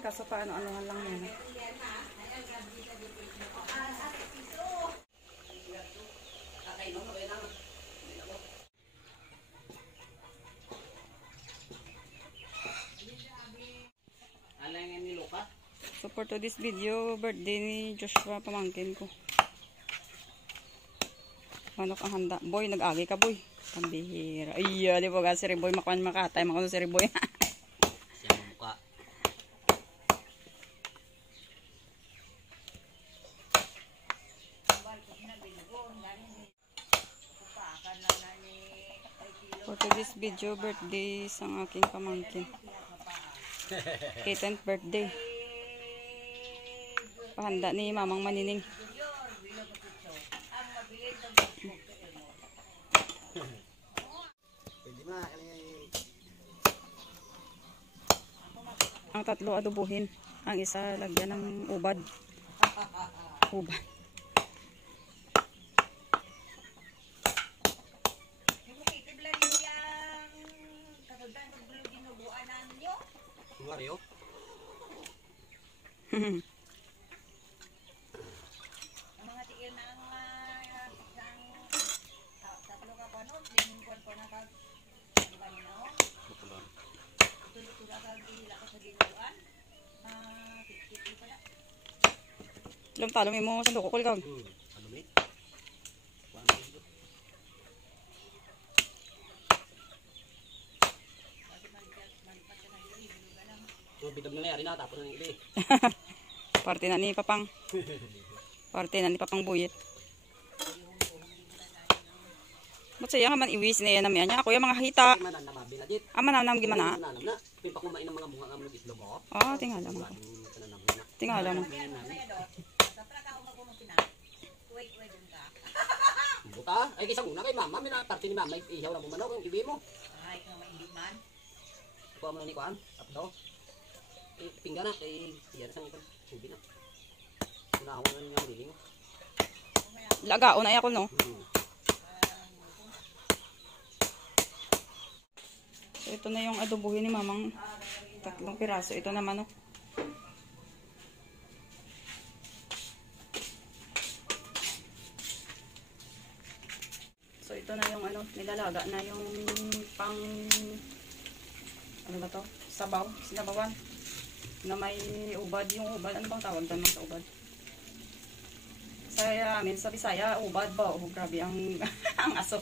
kaso paano-anuhan lang muna. So for today's video, birthday ni Joshua, pamangkin ko. Ano kang handa? Boy, nag-agi ka, boy. Pambihira. Ay, di ba ka, si Riboy, makuhan makatay. Makuha si Riboy. Siya mukha. For today's video, birthday sang aking pamangkin. 8th birthday. Pahanda ni Mamang Manining. Ang tatlo adobuhin. Ang isa lagyan ng ubad. Ubad. Mario. Mga tiil na ang tatlo ka pa nun, lingkon ko na kag iba nila ho. Tulo-tulo ka gila ko sa ginuan. 50 pala. Ilang talong mo sa dukol ka. Alumi. Bidam na yari na tapos ng ibi. Parte na ni Papang. Parte na ni Papang Buyit. Ba't saya nga man iwis na yan namin niya? Ako yung mga hita. Manan na mabilagit. Aman na gimana? Nanam na. Pimpa kumain ng mga bunga ng mga islog mo. Ah, tingala mo. Tingala mo. Buka. Ay kisang una kay mama. May parte ni mama. Ihaw na bumanaw yung ibi mo. Ay, kung mailip man. Kuha mo na ni Kuan. Tapos pinggan na. Kay tiyara sang ikon. Subi na. Unahon na niya ang liling. Lagaon na ako, no? So, ito na yung adobuhin ni Mamang. 3 piraso. Ito naman, no? So, ito na yung ano, nilalaga na yung pang, ano ba to? Sabaw, sinabawan. Na may ubad. Yung ubad, ano bang tawag naman sa ubad? Sa amin, sa Bisaya, ubad ba? Oh, grabe ang, ang aso.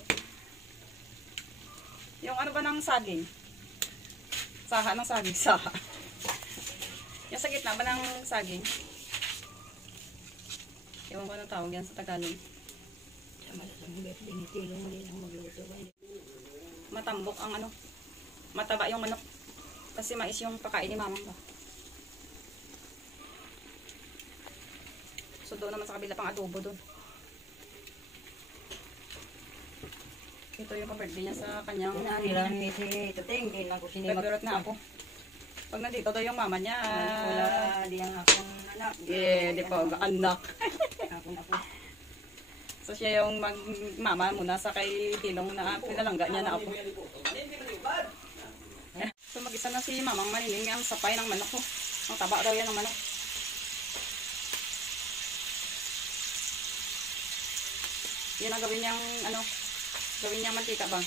Yung ano ba ng saging? Saha ng saging, saha. Yung sa gitna ba ng saging? Ewan ko anong tawag yan sa Tagalog. Matambok ang ano. Mataba yung manok. Kasi mais yung pakain ni Mamang ba. So doon naman sa kabila pang adobo doon. Ito yung pa-birthday niya sa kanyang favorite na ako. Pag nandito daw yung mama niya. Wala diyan akong anak. Yeah, di pa anak. So siya yung mag-mama muna sa kay Tilong na pinalangga niya na ako. So mag-isa na si Mamang Manining ang sapay ng manok ko. Ang taba daw yan ng manok. Yan ang gawin niyang ano, gawin niyang mantika ba?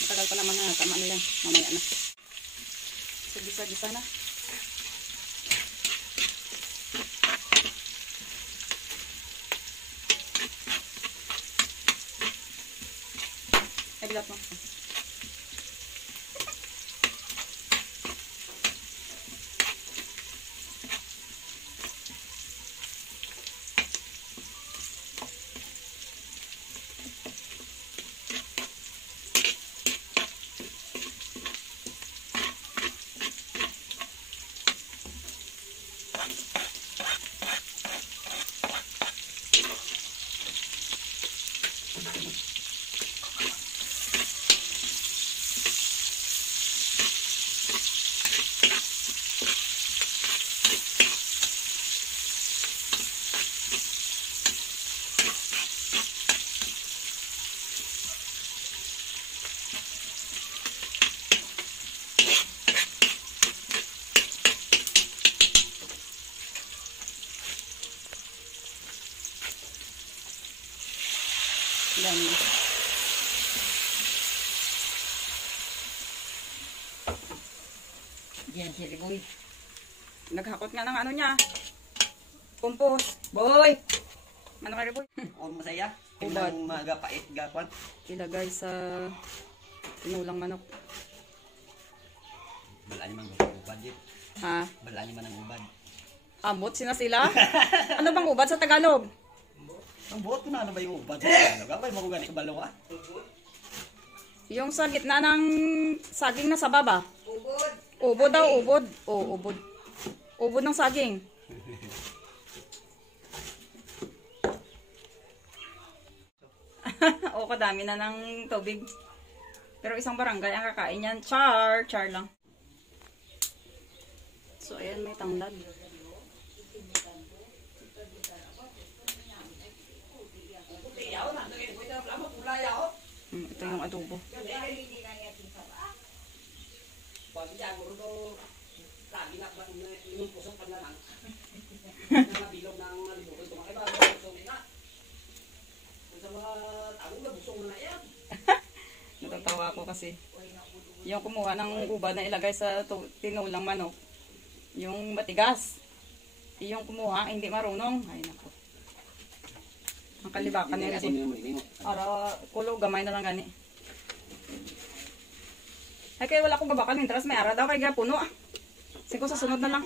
Matagal pa naman na tama nila. Mamaya na. So, gisa-gisa na. Ay, bilat mo. Ganyan. Diyan si Riboy. Naghakot nga ng ano niya. Compost. Boy! Ano kayo boy? Huwag masaya. Ubad. Kinang magapait gapon. Ilagay sa tinulang manok. Balaan man ang ubad yun. Ha? Balaan man ang ubad. Amot sila? Ano bang ubad sa Tagalog? Ang buot ko na ano ba yung ubad? Gabay mo ko gani kabalo ka. Yung sa gitna ng saging na sa baba. Ubod. Ubod daw, ubod. O, ubod. Ubod ng saging. O, kadami na ng tubig. Pero isang barangay ang kakain yan. Char! Char lang. So, ayan, may tanglad. Ito yung adobo. Pag diyan mo ro lagi na ba yung pusong panlalang. Mga bilog ng libutan ko makita ang pusong nila. Kung sa mga tao na busong na yan. Natatawa ako kasi yung kumuha ng ubad na ilagay sa tinulang manok, yung matigas. Yung kumuha, hindi marunong. Ay, naku. Ang kalibakan niya kasi. Ara, kulo, gamay na lang gani. Ay, kaya wala akong babakal. Mintras may ara daw kay puno. Sige, susunod na lang.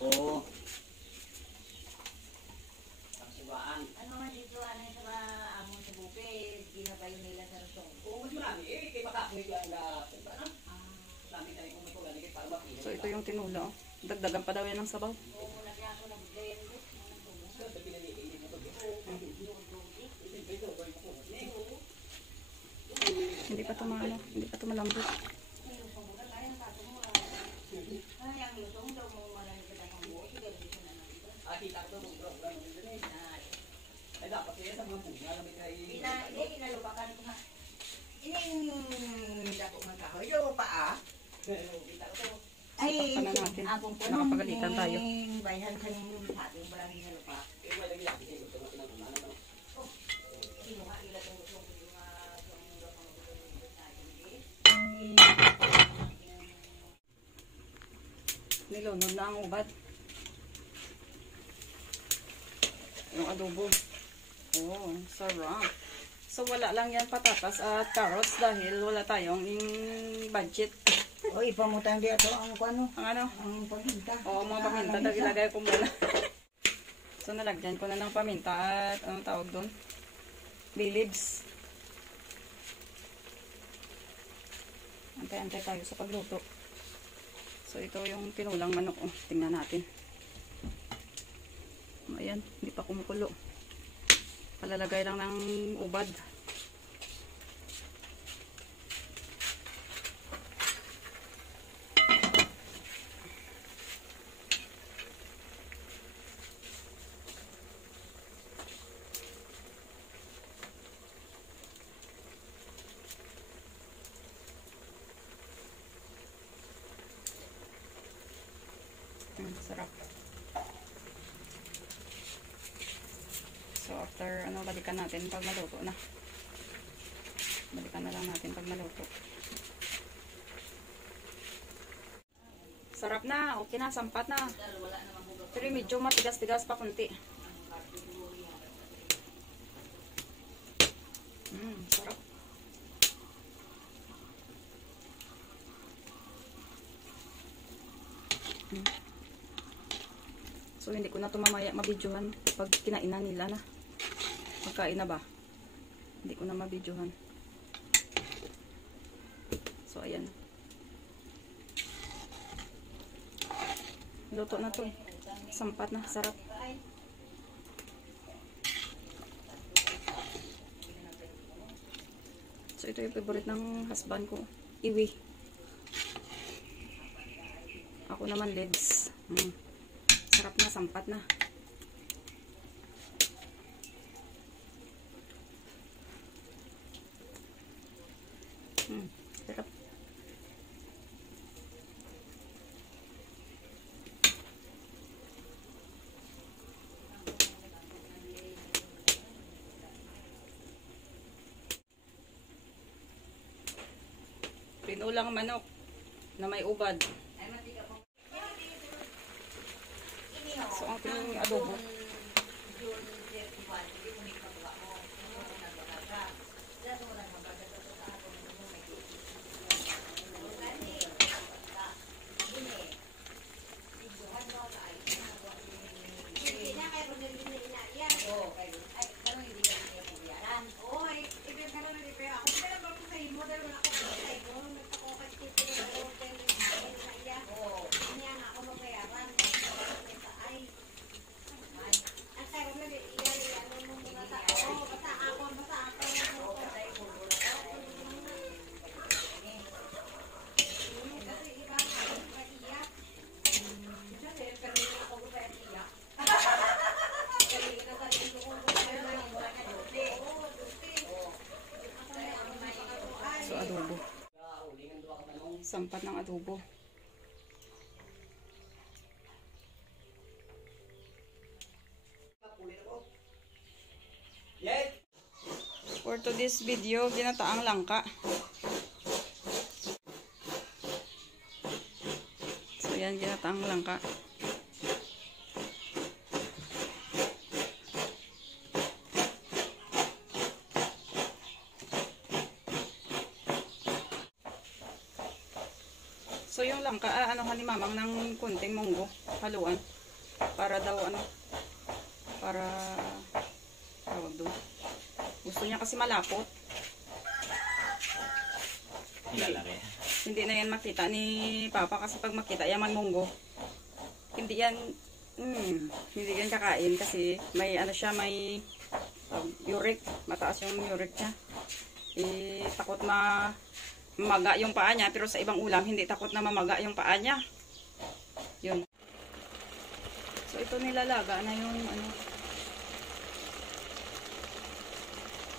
Oo. Ano man dito, ano sa mga amon sa bukid, ginabay nila sa rosong. Oo, mas marami eh. Kaya makakulit yan na punta na. Dami tayo kung ito galing para makita. So, ito yung tinula. Oh. Dagdagan pa daw yan ng sabaw. Kung nagyan ko ng blend, Hindi pa ito maano. Hindi pa ito malambot. ay, ang lusong daw mo marami ka ng buo, siguro dito na natin. Kita ko itong program nito na ay dapat kaya sa mga bunga na may kay... Inalupakan ko nga. Ining dako nga kahoy, daw pa ah. Kita ko ito. Ay, Saktan na natin. akong po Nakapagalitan tayo. bayhan sa nung sa ating barangay na lupa. Eh, wala yung laki. Gusto mo pinag-unahan naman. Sino nga ila itong gusto ko yung mga Nilunod na ang ubad. Yung adobo. Oh, sarap. So, wala lang yan patatas at carrots dahil wala tayong budget. O, ipamutang di ato ang ano, Ang ano? ang paminta. Oo, mga paminta daw ilagay ko muna. So, nalagyan ko na ng paminta at anong tawag doon? Bay leaves. Antay-antay tayo sa pagluto. So, ito yung tinulang manok. Oh, tingnan natin. Ayan, hindi pa kumukulo. Palalagay lang ng ubad. Sarap. So, after, balikan natin pag maluto na. Balikan na lang natin pag maluto. Sarap na. Okay na. Sampat na. Pero medyo matigas-tigas pa kunti. Sarap. So, hindi ko na ito mamaya mabidyohan pag kinainan nila na. Pagkain na ba? Hindi ko na mabidyohan. So, ayan. Luto na to. Sampat na. Sarap. So, ito yung favorite ng husband ko. Iwi. Ako naman legs. Sarap na, sampat na. Sarap. Pinulang manok na may ubad. Ay, matika po. So, ang ating adobo. June 31, hindi ko nagpagawa mo. Ano ko nagbaga ka? Dito mo nagbaga sa ako mo may kisip. Lani, ini. Ibuhan mo ka ay hindi na kayo kung hindi na yan. Oo, kayo. Ay, ganun hindi ka niya pagyaran. Oo, ay, ibig ka lang hindi pero ako. Pero ba ko sa imo, dahil wala ko sa imo. Nagpakukat dito na hotel na iya. Oo, niya na ako magbayaran. Ay, ang sarap na iyan mo muna sa ako. Basta ako. Kasi iba ka, maiyak. Kasi, pero hindi ako maiyak. Kasi, nasarili ko kung pero lang wala ka dote. Oo, dote. So, adobo. Ulingan doon ka tanong. Sampat ng adobo. Pulit ako. Yes! For today's video, ginataang langka. So, yan, ginataang langka. So, yung langka, ano ka ni mamang ng kunting munggo, haluan. Para daw, para, tawag doon. Gusto niya kasi malapot. Hindi na yan makita ni Papa kasi pag makita yan man munggo. Hindi yan kakain kasi may siya, may uric, mataas yung uric niya. Takot mamaga yung paa niya, pero sa ibang ulam hindi takot na mamaga yung paa niya. Yun. So ito nilalaga na yung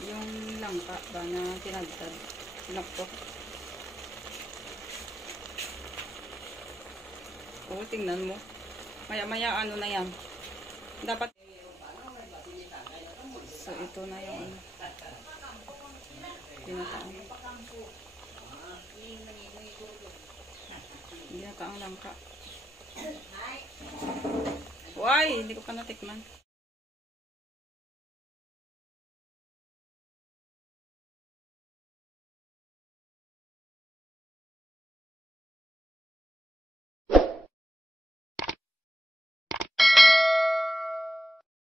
yung langka ba na tinagtad, tinaktok. Oo, tingnan mo. Maya-maya na yan. Dapat. So, ito na yung ginataang langka. Why? Hindi ko pa natikman.